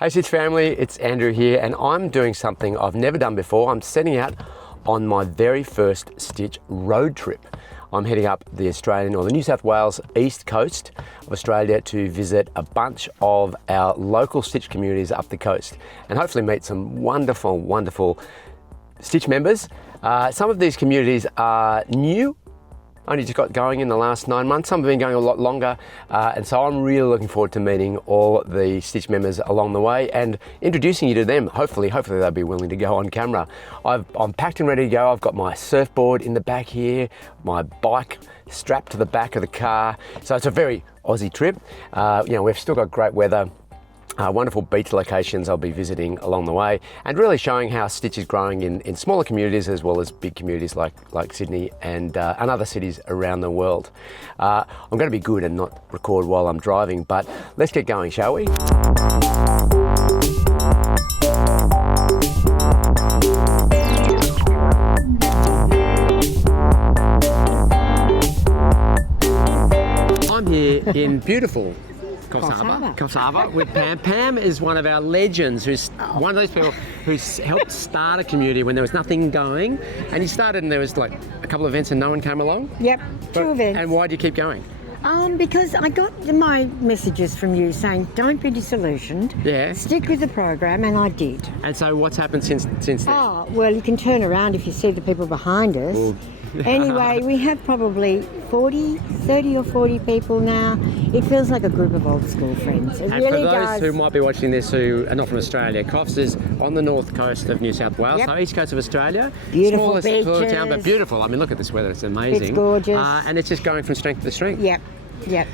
Hey Stitch family, it's Andrew here and I'm doing something I've never done before. I'm setting out on my very first Stitch road trip. I'm heading up the Australian or the New South Wales east coast of Australia to visit a bunch of our local Stitch communities up the coast and hopefully meet some wonderful Stitch members. Some of these communities are new, only just got going in the last 9 months. Some have been going a lot longer, and so I'm really looking forward to meeting all the Stitch members along the way and introducing you to them. Hopefully they'll be willing to go on camera. I'm packed and ready to go. I've got my surfboard in the back here, my bike strapped to the back of the car. So it's a very Aussie trip. We've still got great weather. Wonderful beach locations I'll be visiting along the way and really showing how Stitch is growing in smaller communities as well as big communities like Sydney and other cities around the world. I'm going to be good and not record while I'm driving, but let's get going, shall we? I'm here in beautiful Coffs Harbour with Pam. Pam is one of our legends, who's one of those people who's helped start a community when there was nothing going. And you started and there was like a couple of events and no one came along? Yep, two events. And why do you keep going? Because I got my messages from you saying, don't be disillusioned. Yeah. Stick with the program, and I did. And so what's happened since then? Oh, well, you can turn around if you see the people behind us. Well, Anyway, we have probably 30 or 40 people now. It feels like a group of old school friends. It and really for those does. who might be watching this who are not from Australia, Coffs is on the north coast of New South Wales, so east coast of Australia. Beautiful Smallest little beaches. town, but beautiful. I mean, look at this weather, it's amazing. It's gorgeous. And it's just going from strength to strength. Yep.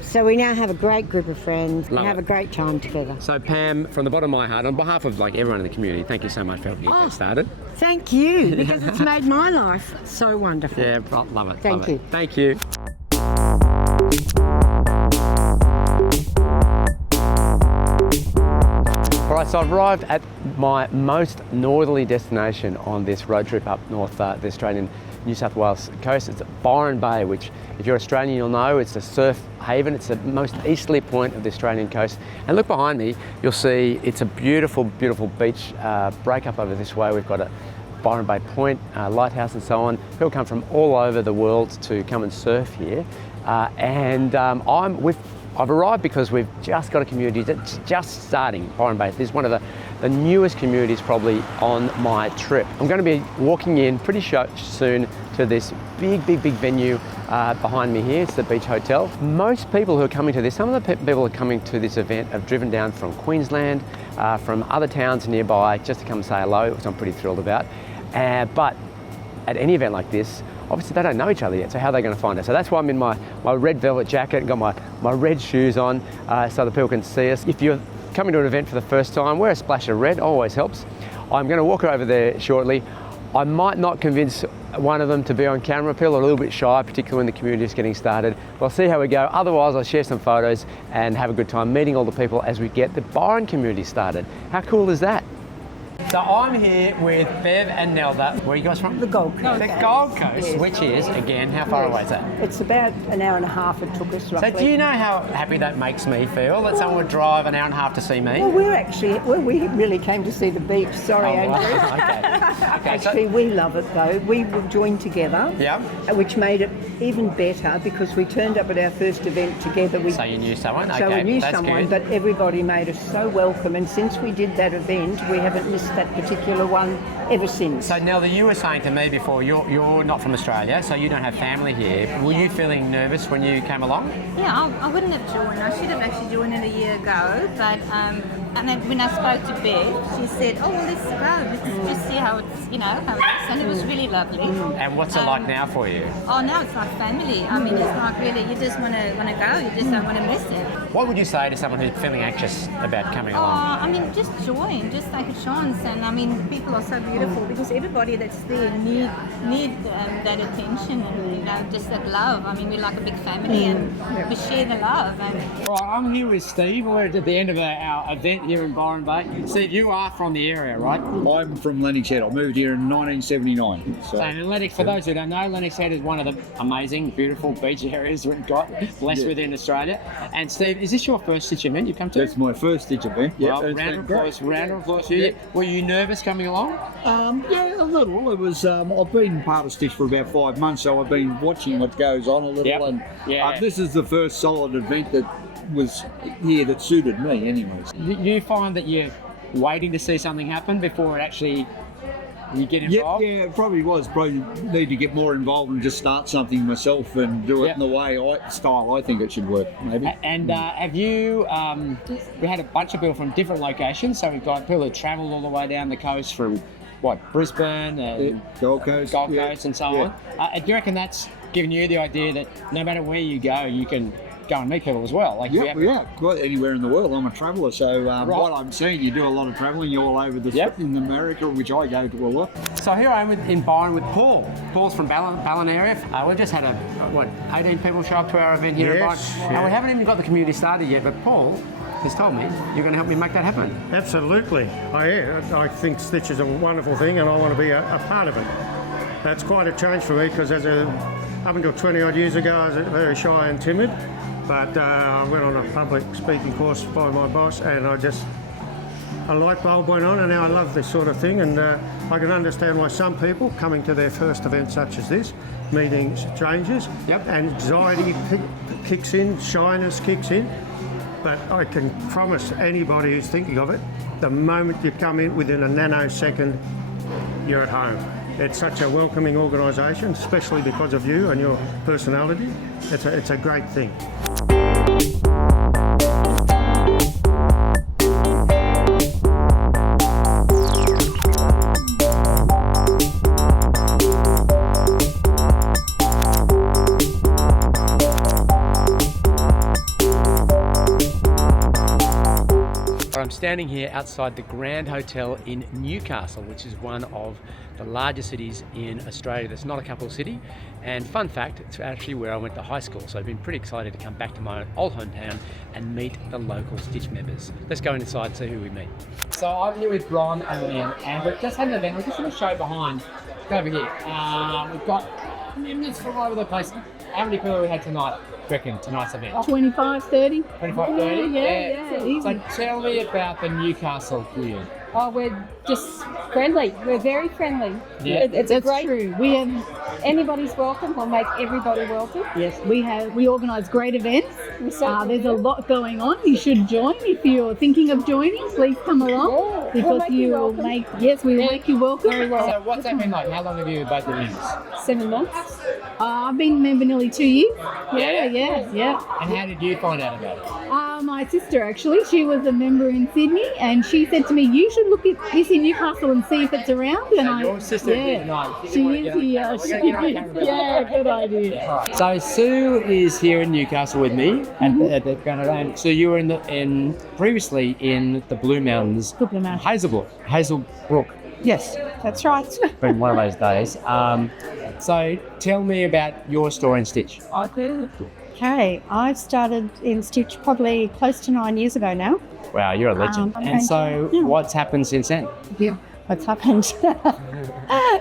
So we now have a great group of friends. We have a great time together. So Pam, from the bottom of my heart, on behalf of everyone in the community, thank you so much for helping get started. Thank you, because it's made my life so wonderful. Yeah, love it. Thank you. Thank you. All right, so I've arrived at my most northerly destination on this road trip up north, the Australian New South Wales coast. It's at Byron Bay, which if you're Australian you'll know it's a surf haven. It's the most easterly point of the Australian coast. And look behind me, you'll see it's a beautiful beach break up over this way. We've got a Byron Bay Point, lighthouse and so on. People come from all over the world to come and surf here. I've arrived because we've just got a community that's just starting, Byron Bay. This is one of the newest communities probably on my trip. I'm going to be walking in pretty soon to this big venue behind me here. It's the Beach Hotel. Most people who are coming to this, some of the people who are coming to this event have driven down from Queensland, from other towns nearby just to come say hello, which I'm pretty thrilled about. But at any event like this, obviously they don't know each other yet, so how are they going to find us? So that's why I'm in my red velvet jacket and got my red shoes on so that people can see us. If you're coming to an event for the first time, wear a splash of red, always helps. I'm going to walk over there shortly. I might not convince one of them to be on camera. People are a little bit shy, particularly when the community is getting started. We'll see how we go. Otherwise, I'll share some photos and have a good time meeting all the people as we get the Byron community started. How cool is that? So I'm here with Bev and Nelda. Where are you guys from? The Gold Coast. The Gold Coast, Yes. which is, again, how far away is that? It's about an hour and a half it took us, roughly. So do you know how happy that makes me feel, that someone would drive an hour and a half to see me? Well, we really came to see the beach. Sorry, Andrew. Okay. Actually, we love it though. We joined together, which made it even better because we turned up at our first event together. So you knew someone? Okay, so we knew that's someone, good. but everybody made us so welcome. And since we did that event, we haven't missed that particular one ever since. So Nelda, you were saying to me before, you're not from Australia, so you don't have family here. Were you feeling nervous when you came along? Yeah, I wouldn't have joined. I should have actually joined it a year ago, but and then when I spoke to Bev, she said, "Oh, well, let's go. Let's just see how it's, how it is." And it was really lovely. And what's it like now for you? Oh, now it's like family. I mean, it's like really, you just want to go. You just don't want to miss it. What would you say to someone who's feeling anxious about coming Oh, along? I mean, just join, just take a chance. And I mean, people are so beautiful because everybody that's there need that attention and just that love. I mean, we're like a big family and we share the love. And Right, I'm here with Steve. We're at the end of our event here in Byron Bay. Steve, you are from the area, right? I'm from Lennox Head. I moved here in 1979. So Lennox, for those who don't know, Lennox Head is one of the amazing, beautiful beach areas we've got, blessed within Australia. And Steve, is this your first stitch event you've come to? That's my first stitch event. Yeah, Well, round of applause. Were you nervous coming along? Yeah, a little. It was. I've been part of Stitch for about 5 months, so I've been watching what goes on a little. Yep. And Yeah. this is the first solid event that was here that suited me, anyways. You find that you're waiting to see something happen before it actually you get involved? Yeah, it probably was. Probably need to get more involved and just start something myself and do it in the way I think it should work, maybe. And have you, we had a bunch of people from different locations, so we've got people who travelled all the way down the coast from, Brisbane and Gold Coast, and so on. Do you reckon that's given you the idea that no matter where you go, you can go and meet people as well? Like quite anywhere in the world. I'm a traveller, so what I'm seeing, you do a lot of travelling. You're all over in America, which I go to a lot. So here I am in Byron with Paul. Paul's from Ballon area. We've just had 18 people show up to our event here at Byron. And we haven't even got the community started yet, but Paul has told me you're going to help me make that happen. Absolutely, I think Stitch is a wonderful thing, and I want to be a part of it. That's quite a change for me because up until 20 odd years ago, I was very shy and timid. But I went on a public speaking course by my boss, and a light bulb went on, and now I love this sort of thing. And I can understand why some people coming to their first event such as this, meeting strangers, anxiety kicks in, shyness kicks in. But I can promise anybody who's thinking of it, the moment you come in, within a nanosecond, you're at home. It's such a welcoming organisation, especially because of you and your personality. It's a great thing. I'm standing here outside the Grand Hotel in Newcastle, which is one of the largest cities in Australia that's not a capital city. And fun fact, it's actually where I went to high school, so I've been pretty excited to come back to my old hometown and meet the local Stitch members. Let's go inside and see who we meet. So I'm here with Ron and Leanne, and we've just had an event. We're just going to show behind. Go over here. We've got members from all over the place. How many people have we had tonight? Reckon tonight's event? 25, 30. 25, 30? Yeah, easy. So tell me about the Newcastle Queue. Oh, we're just friendly. We're very friendly. Yeah. It's great. True. We have anybody's welcome. We'll make everybody welcome. Yes, we organise great events. There's a lot going on. You should join if you're thinking of joining. Please come along because we will make you welcome. Very well. So what's that been like? How long have you both been members? 7 months. I've been a member nearly 2 years. Yeah. And how did you find out about it? My sister actually, she was a member in Sydney, and she said to me, "You should look at this in Newcastle and see if it's around." And your sister is nice. She is here. Yeah, good idea. Right. So Sue is here in Newcastle with me at the Grand Hotel. So you were previously in the Blue Mountains, Hazelbrook. Yes, that's right. Been one of those days. So tell me about your story in Stitch. Okay, I started in Stitch probably close to 9 years ago now. Wow, you're a legend. And so what's happened since then? Yeah, what's happened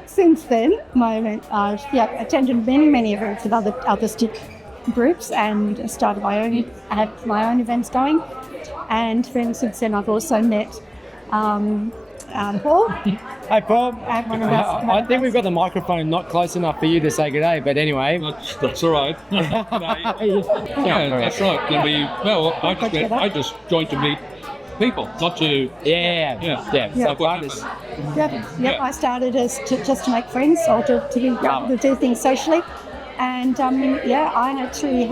since then? I've attended many events with other Stitch groups and started I have my own events going. And then since then I've also met Paul. Hey Paul, I think we've got the microphone not close enough for you to say good day, but anyway. That's all right. Yeah, that's right. I just joined to meet people, not to... I started just to make friends or to do things socially. And I actually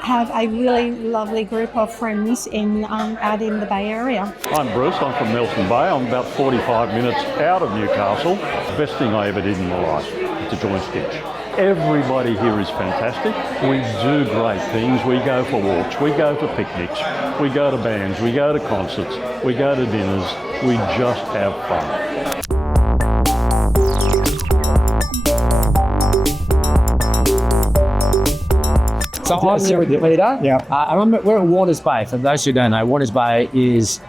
have a really lovely group of friends out in the Bay Area. I'm Bruce, I'm from Nelson Bay. I'm about 45 minutes out of Newcastle. The best thing I ever did in my life was to join Stitch. Everybody here is fantastic. We do great things. We go for walks, we go for picnics, we go to bands, we go to concerts, we go to dinners. We just have fun. So I'm here with the leader. Yeah. We're at Waters Bay. For those who don't know, Waters Bay is...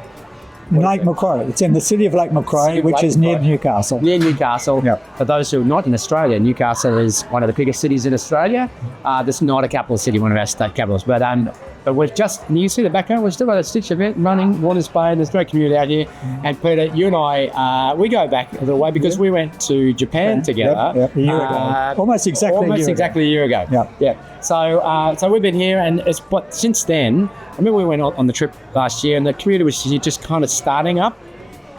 Lake Macquarie. It's in the city of Lake Macquarie, which is near Newcastle. Near Newcastle. Yep. For those who are not in Australia, Newcastle is one of the biggest cities in Australia. That's not a capital city, one of our state capitals. But But you see the background, we're still at a Stitch event running, Waters Bay, and there's a great community out here. And Peter, you and I, we go back a little way because we went to Japan together. Yep, a year ago. Almost exactly a year ago. Yeah. So we've been here, and but since then, I remember we went on the trip last year, and the community was just kind of starting up.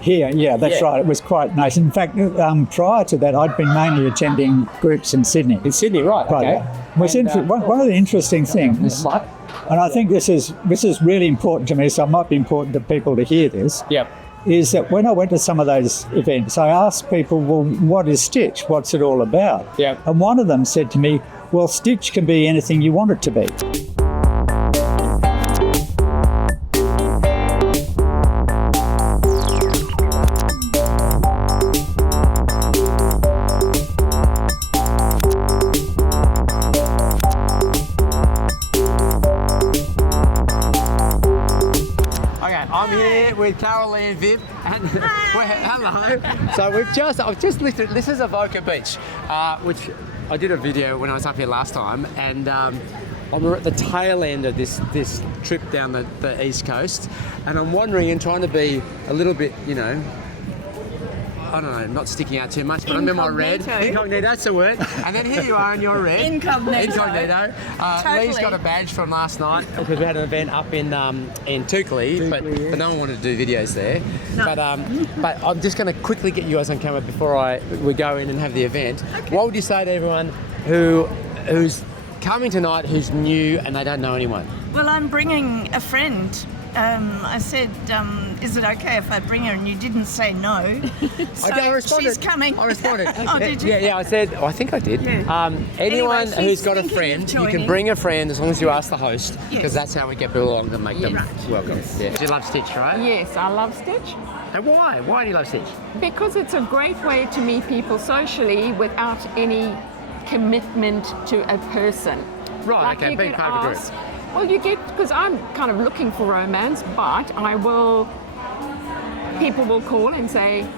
Here, that's right. It was quite nice. In fact, prior to that, I'd been mainly attending groups in Sydney. In Sydney, right? Okay. One of the interesting things, and I think this is really important to me, so it might be important to people to hear this. Yep. Is that when I went to some of those events, I asked people, well, what is Stitch? What's it all about? Yeah. And one of them said to me, well, Stitch can be anything you want it to be. I'm here with Carolee and Viv, and hello. So I've just lifted. This is Avoca Beach, which I did a video when I was up here last time, and we're at the tail end of this trip down the east coast, and I'm wandering and trying to be a little bit, I don't know, not sticking out too much, but I'm in my red. Incognito, that's the word. And then here you are in your red. Incognito. Totally. Lee's got a badge from last night because we had an event up in Toukley, but no one wanted to do videos there. No. But I'm just going to quickly get you guys on camera before we go in and have the event. Okay. What would you say to everyone who's coming tonight who's new and they don't know anyone? Well, I'm bringing a friend. I said, is it okay if I bring her? And you didn't say no. So I responded. She's coming. I responded. Oh, did you? Yeah, I said, I think I did. Yeah. Anyone Anyway, who's got a friend, you can bring a friend as long as you ask the host, because that's how we get people along to make them welcome. Yes. Yeah. You love Stitch, right? Yes, I love Stitch. And why? Why do you love Stitch? Because it's a great way to meet people socially without any commitment to a person. Right, okay, being part of a group. Well, because I'm kind of looking for romance, but people will call and say,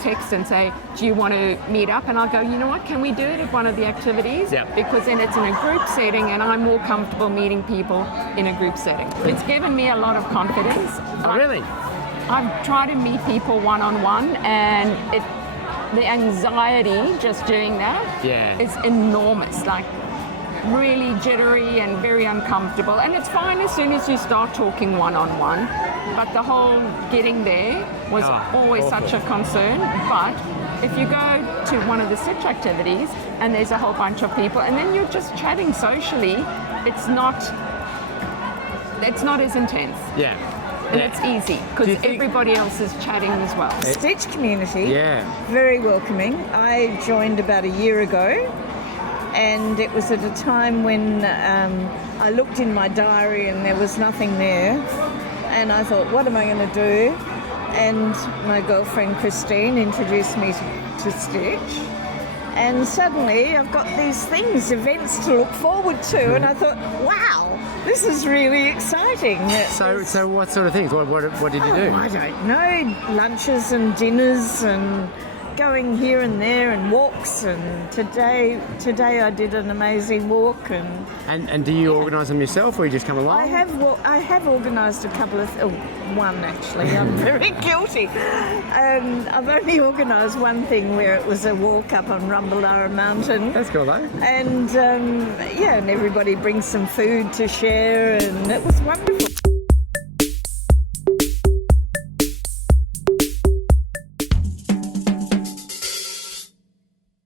text and say, do you want to meet up? And I'll go, you know what, can we do it at one of the activities? Yeah. Because then it's in a group setting and I'm more comfortable meeting people in a group setting. It's given me a lot of confidence. Oh, really? I've tried to meet people one-on-one, and the anxiety just doing that is enormous. Like, really jittery and very uncomfortable, and it's fine as soon as you start talking one-on-one, but the whole getting there was always such a concern. But if you go to one of the Stitch activities and there's a whole bunch of people and then you're just chatting socially, it's not as intense. And it's easy because everybody else is chatting as well. Stitch community, very welcoming. I joined about a year ago, and it was at a time when I looked in my diary and there was nothing there, and I thought, what am I going to do? And my girlfriend Christine introduced me to Stitch, and suddenly I've got these events to look forward to, and I thought, wow, this is really exciting. So what sort of things? What did you do? I don't know, lunches and dinners and going here and there and walks, and today I did an amazing walk. And do you organise them yourself, or you just come along? I have organised a couple of one actually. I'm very guilty. I've only organised one thing where it was a walk up on Rumballara Mountain. That's cool, though. And and everybody brings some food to share, and it was wonderful.